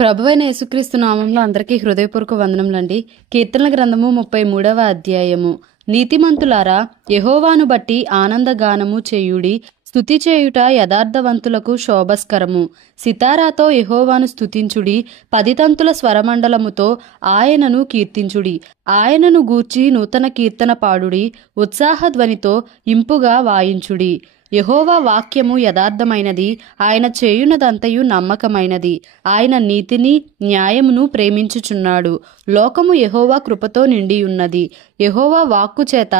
ప్రభువైన యేసుక్రీస్తు నామంలో అందరికీ హృదయపూర్వక వందనములండి. కీర్తనల గ్రంథము 33వ అధ్యాయము. నీతిమంతులారా, యెహోవాను బట్టి ఆనందగానము చేయుడి. స్తుతి చేయుట యథార్థవంతులకు శోభస్కరము. సితారాతో యెహోవాను స్తుతించుడి. 10 తంతుల స్వరమండలముతో ఆయనను కీర్తించుడి. ఆయనను గూర్చి నూతన కీర్తన పాడుడి. ఉత్సాహధ్వనితో ఇంపుగా వాయించుడి. యెహోవా వాక్యము యథార్థమైనది, ఆయన చేయునదంతయు నమ్మకమైనది. ఆయన నీతిని న్యాయమును ప్రేమించుచున్నాడు. లోకము యెహోవా కృపతో నిండియున్నది. యెహోవా వాక్కు చేత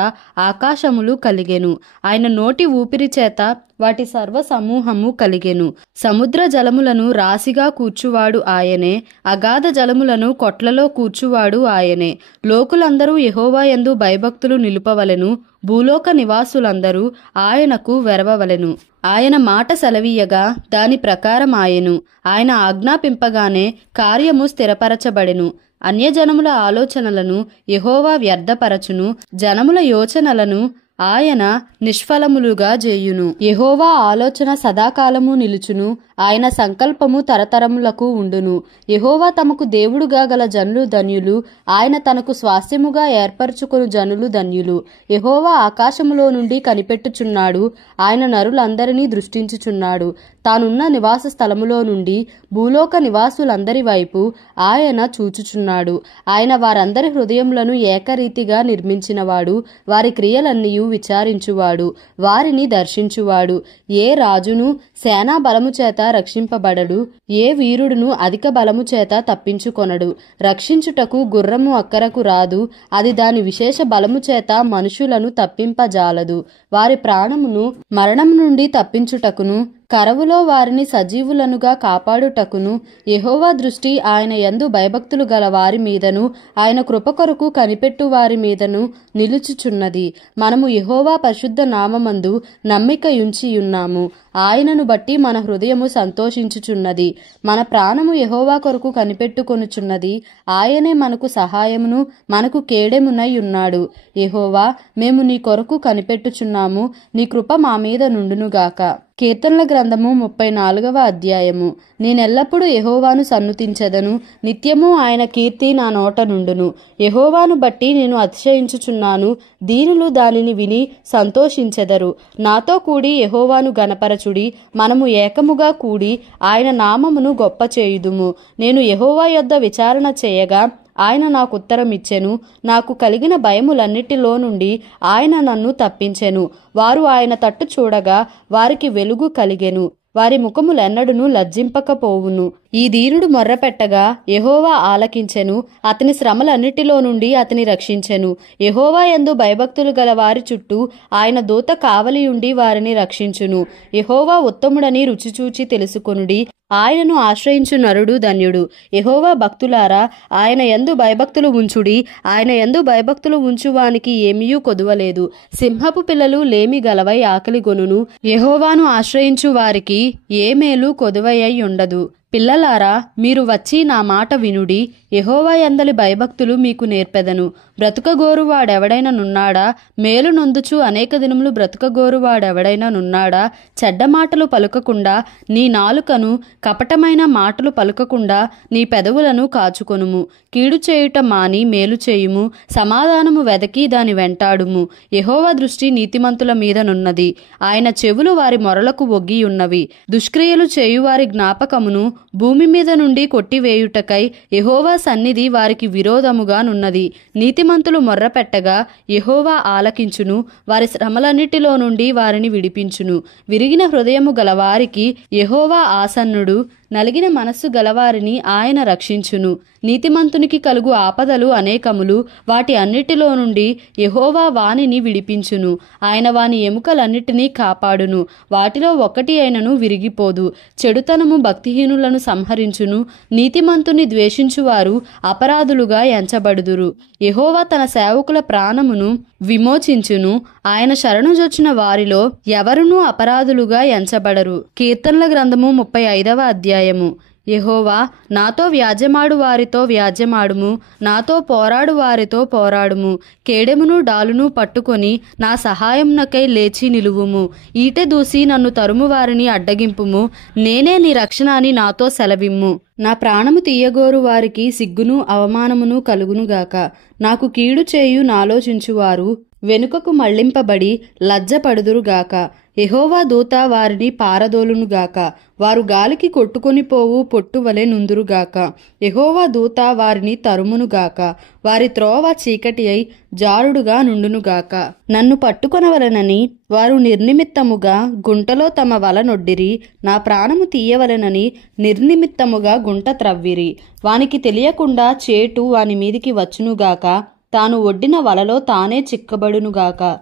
ఆకాశములు కలిగెను. ఆయన నోటి ఊపిరి చేత వాటి సర్వ సమూహము కలిగెను. సముద్ర జలములను రాశిగా కూర్చువాడు ఆయనే, అగాధ జలములను కొట్లలో కూర్చువాడు ఆయనే. లోకులందరూ యెహోవా యందు భయభక్తులు నిలుపవలెను. భూలోక నివాసులందరూ ఆయనకు వెరవవలెను. ఆయన మాట సెలవీయగా దాని ప్రకారం ఆయను. ఆయన ఆజ్ఞాపింపగానే కార్యము స్థిరపరచబడెను. అన్యజనముల ఆలోచనలను యెహోవా వ్యర్థపరచును. జనముల యోచనలను ఆయన నిష్ఫలములుగా చేయును. యెహోవా ఆలోచన సదాకాలము నిలుచును. ఆయన సంకల్పము తరతరములకు ఉండును. యెహోవా తమకు దేవుడుగా గల జనులు ధన్యులు. ఆయన తనకు స్వాస్థ్యముగా ఏర్పరచుకొను జనులు ధన్యులు. యెహోవా ఆకాశములో నుండి కనిపెట్టుచున్నాడు. ఆయన నరులందరినీ దృష్టించుచున్నాడు. తానున్న నివాస స్థలములో నుండి భూలోక నివాసులందరి వైపు ఆయన చూచుచున్నాడు. ఆయన వారందరి హృదయములను ఏకరీతిగా నిర్మించినవాడు. వారి క్రియలన్నీయు విచారించువాడు. వారిని దర్శించువాడు. ఏ రాజును సేనా బలము చేత రక్షింపబడడు. ఏ వీరుడును అధిక బలము చేత తప్పించుకొనడు. రక్షించుటకు గుర్రము అక్కరకు రాదు. అది దాని విశేష బలము చేత మనుషులను తప్పింపజాలదు. వారి ప్రాణమును మరణం నుండి తప్పించుటకును కరవులో వారిని సజీవులనుగా కాపాడుటకును యెహోవా దృష్టి ఆయన యందు భయభక్తులు గల వారి మీదను ఆయన కృప కొరకు కనిపెట్టు వారి మీదను నిలుచుచున్నది. మనము యెహోవా పరిశుద్ధ నామమందు నమ్మికయుంచియున్నాము. ఆయనను బట్టి మన హృదయము సంతోషించుచున్నది. మన ప్రాణము యెహోవా కొరకు కనిపెట్టుకొనుచున్నది. ఆయనే మనకు సహాయమును మనకు కేడెమునై ఉన్నాడు. యెహోవా, మేము నీ కొరకు కనిపెట్టుచున్నాము. నీ కృప మా మీద నుండునుగాక. కీర్తనల గ్రంథము 34వ అధ్యాయము. నేనెల్లప్పుడూ యెహోవాను సన్నుతించెదను. నిత్యము ఆయన కీర్తి నా నోట నుండును. యెహోవాను బట్టి నేను అతిశయించుచున్నాను. దీనులు దానిని విని సంతోషించెదరు. నాతో కూడి యెహోవాను గణపరచుడి. మనము ఏకముగా కూడి ఆయన నామమును గొప్ప చేయుదుము. నేను యెహోవా యొద్ద విచారణ చేయగా ఆయన నాకు ఉత్తరమిచ్చెను. నాకు కలిగిన భయములన్నిటిలో నుండి ఆయన నన్ను తప్పించెను. వారు ఆయన తట్టు చూడగా వారికి వెలుగు కలిగెను. వారి ముఖములెన్నడును లజ్జింపకపోవును. ఈ దీనుడు మొర్రపెట్టగా యెహోవా ఆలకించెను. అతని శ్రమలన్నిటిలో నుండి అతని రక్షించెను. యెహోవా యందు భయభక్తులు గల వారి చుట్టూ ఆయన దూత కావలియుండి వారిని రక్షించును. యెహోవా ఉత్తముడని రుచిచూచి తెలుసుకొనుడి. ఆయనను ఆశ్రయించు నరుడు ధన్యుడు. యెహోవా భక్తులారా, ఆయన యందు భయభక్తులు ఉంచుడి. ఆయన యందు భయభక్తులు ఉంచువానికి ఏమీయూ కొదువలేదు. సింహపు పిల్లలు లేమి గలవై ఆకలిగొనును. యెహోవాను ఆశ్రయించు వారికి ఏ మేలు కొదువయ్యై ఉండదు. పిల్లలారా, మీరు వచ్చి నా మాట వినుడి. యెహోవా యందలి భయభక్తులు మీకు నేర్పెదను. బ్రతుకగోరువాడెవడైనా నున్నాడా? మేలు నొందుచు అనేక దినములు బ్రతుకగోరువాడెవడైనా నున్నాడా? చెడ్డ మాటలు పలుకకుండా నీ నాలుకను, కపటమైన మాటలు పలుకకుండా నీ పెదవులను కాచుకొనుము. కీడు చేయుట మాని మేలు చేయుము. సమాధానము వెదకి దాని వెంటాడుము. యెహోవా దృష్టి నీతిమంతుల మీదనున్నది. ఆయన చెవులు వారి మొరలకు ఒగ్గియున్నవి. దుష్క్రియలు చేయువారి జ్ఞాపకమును భూమి మీద నుండి కొట్టివేయుటకై యెహోవా సన్నిధి వారికి విరోధముగా నున్నది. నీతిమంతులు మొర్రపెట్టగా యెహోవా ఆలకించును. వారి శ్రమలన్నిటిలో నుండి వారిని విడిపించును. విరిగిన హృదయము గలవారికి యెహోవా ఆసన్నుడు. నలిగిన మనస్సు గలవారిని ఆయన రక్షించును. నీతిమంతునికి కలుగు ఆపదలు అనేకములు. వాటి అన్నిటిలో నుండి యెహోవా వానిని విడిపించును. ఆయన వాని ఎముకలన్నిటినీ కాపాడును. వాటిలో ఒకటి అయినను విరిగిపోదు. చెడుతనము భక్తిహీనులను సంహరించును. నీతిమంతుని ద్వేషించువారు అపరాధులుగా ఎంచబడుదురు. యెహోవా తన సేవకుల ప్రాణమును విమోచించును. ఆయన శరణుజొచ్చిన వారిలో ఎవరునూ అపరాధులుగా ఎంచబడరు. కీర్తనల గ్రంథము 35వ అధ్యాయము. యెహోవా, నాతో వ్యాజ్యమాడు వారితో వ్యాజ్యమాడుము, నాతో పోరాడు వారితో పోరాడుము. కేడెమును డాలును పట్టుకొని నా సహాయంనకై లేచి నిలువుము. ఈటె దూసి నన్ను తరుము వారిని అడ్డగింపుము. నేనే నీ రక్షణ అని నాతో సెలవిమ్ము. నా ప్రాణము తీయగోరు వారికి సిగ్గును అవమానమును కలుగునుగాక. నాకు కీడు చేయు నాలోచించువారు వెనుకకు మళ్లింపబడి లజ్జపడుదురుగాక. యెహోవా దూత వారిని పారదోలునుగాక. వారు గాలికి కొట్టుకొని పోవు పొట్టువలె నుందురుగాక. యెహోవా దూత వారిని తరుమునుగాక. వారి త్రోవ చీకటి అయి జారుడుగా నుండునుగాక. నన్ను పట్టుకొనవలెనని వారు నిర్నిమిత్తముగా గుంటలో తమ వల నొడ్డిరి. నా ప్రాణము తీయవలెనని నిర్నిమిత్తముగా గుంట త్రవ్విరి. వానికి తెలియకుండా చేటు వాని మీదికి వచ్చునుగాక. తాను ఒడ్డిన వలలో తానే చిక్కుబడునుగాక.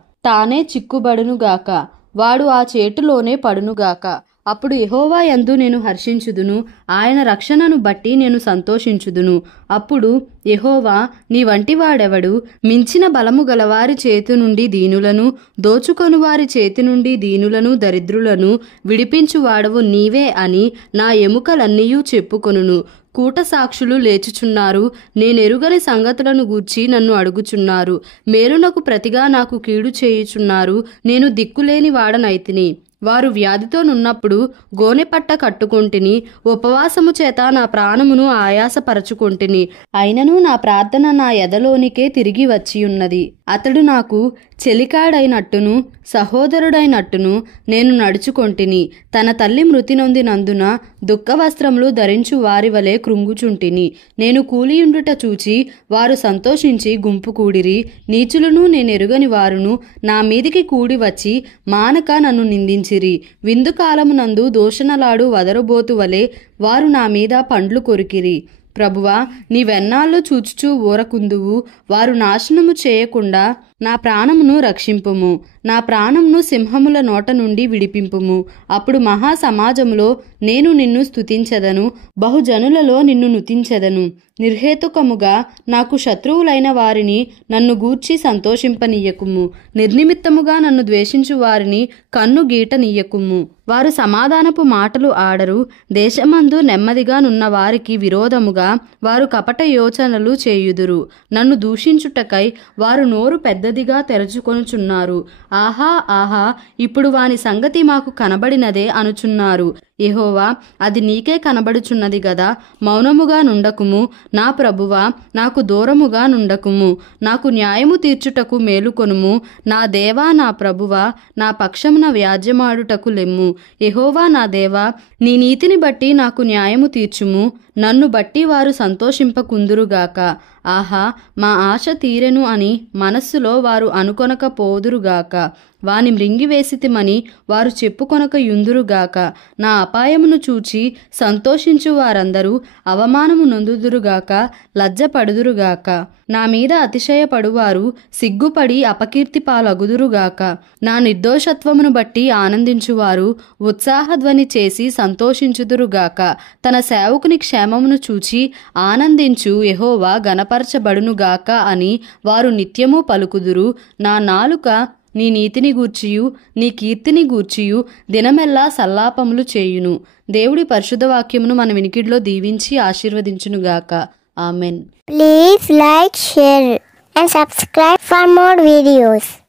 వాడు ఆ చేటులోనే పడునుగాక. అప్పుడు యెహోవా యందు నేను హర్షించుదును, ఆయన రక్షణను బట్టి నేను సంతోషించుదును. అప్పుడు యెహోవా, నీ వంటి వాడెవడు? మించిన బలము గలవారి చేతి నుండి దీనులను, దోచుకొను వారి చేతి నుండి దీనులను దరిద్రులను విడిపించువాడవు నీవే అని నా ఎముకలన్నీయూ చెప్పుకొనును. కూట సాక్షులు లేచుచున్నారు. నేనెరుగని సంగతులను గూర్చి నన్ను అడుగుచున్నారు. మేలునకు ప్రతిగా నాకు కీడు చేయుచున్నారు. నేను దిక్కులేని వాడనైతిని. వారు వ్యాధితో నున్నప్పుడు గోనెపట్ట కట్టుకొంటిని. ఉపవాసము చేత నా ప్రాణమును ఆయాసపరచుకొంటిని. అయినను నా ప్రార్థన నా ఎదలోనికే తిరిగి వచ్చియున్నది. అతడు నాకు చెలికాడైనట్టును సహోదరుడైనట్టును నేను నడుచుకొంటిని. తన తల్లి మృతి నొందినందున దుఃఖ వస్త్రములు ధరించు వారి వలె కృంగుచుంటిని. నేను కూలియుండుట చూచి వారు సంతోషించి గుంపు కూడిరి. నీచులను నేనెరుగని వారును నా మీదికి కూడి వచ్చి మానక నన్ను నిందించిరి. విందు కాలమునందు దూషణలాడు వదరుబోతు వలె వారు నా మీద పండ్లు కొరికిరి. ప్రభువా, నీవెన్నాళ్ళు చూచుచూ ఊరకుందువు? వారు నాశనము చేయకుండా నా ప్రాణమును రక్షింపుము. నా ప్రాణమును సింహముల నోట నుండి విడిపింపుము. అప్పుడు మహా సమాజములో నేను నిన్ను స్తుతించెదను, బహుజనులలో నిన్ను నుతించెదను. నిర్హేతుకముగా నాకు శత్రువులైన వారిని నన్ను గూర్చి సంతోషింపనీయకుము. నిర్నిమిత్తముగా నన్ను ద్వేషించు వారిని కన్ను గీటనీయకుము. వారు సమాధానపు మాటలు ఆడరు. దేశమందు నెమ్మదిగా నున్న వారికి విరోధముగా వారు కపట యోచనలు చేయుదురు. నన్ను దూషించుటకై వారు నోరు పెద్దదిగా తెరచుకొనుచున్నారు. ఆహా ఆహా, ఇప్పుడు వాని సంగతి మాకు కనబడినదే అనుచున్నారు. యెహోవా, అది నీకే కనబడుచున్నది గదా. మౌనముగా నుండకుము. నా ప్రభువా, నాకు దూరముగా నుండకుము. నాకు న్యాయము తీర్చుటకు మేలుకొనుము. నా దేవా, నా ప్రభువా, నా పక్షమున వ్యాజ్యమాడుటకు లెమ్ము. యెహోవా నా దేవా, నీ నీతిని బట్టి నాకు న్యాయము తీర్చుము. నన్ను బట్టి వారు సంతోషింపకుందురుగాక. ఆహా, మా ఆశ తీరెను అని మనస్సులో వారు అనుకొనకపోదురుగాక. వాని మృంగివేసితిమని వారు చెప్పుకొనక యుందురుగాక. నా అపాయమును చూచి సంతోషించు వారందరూ అవమానము నొందుదురుగాక, లజ్జపడుదురుగాక. నా మీద అతిశయపడువారు సిగ్గుపడి అపకీర్తి పాలగుదురుగాక. నా నిర్దోషత్వమును బట్టి ఆనందించువారు ఉత్సాహధ్వని చేసి సంతోషించుదురుగాక. తన సేవకుని క్షేమమును చూచి ఆనందించు యెహోవా గణపరచబడునుగాక అని వారు నిత్యము పలుకుదురు. నా నాలుక నీ నీతిని గూర్చియు నీ కీర్తిని గూర్చియు దినమెల్లా సల్లాపములు చేయును. దేవుడి పరిశుద్ధ వాక్యమును మన వినికిడిలో దీవించి ఆశీర్వదించునుగాక. Amen. Please like, share and subscribe for more videos.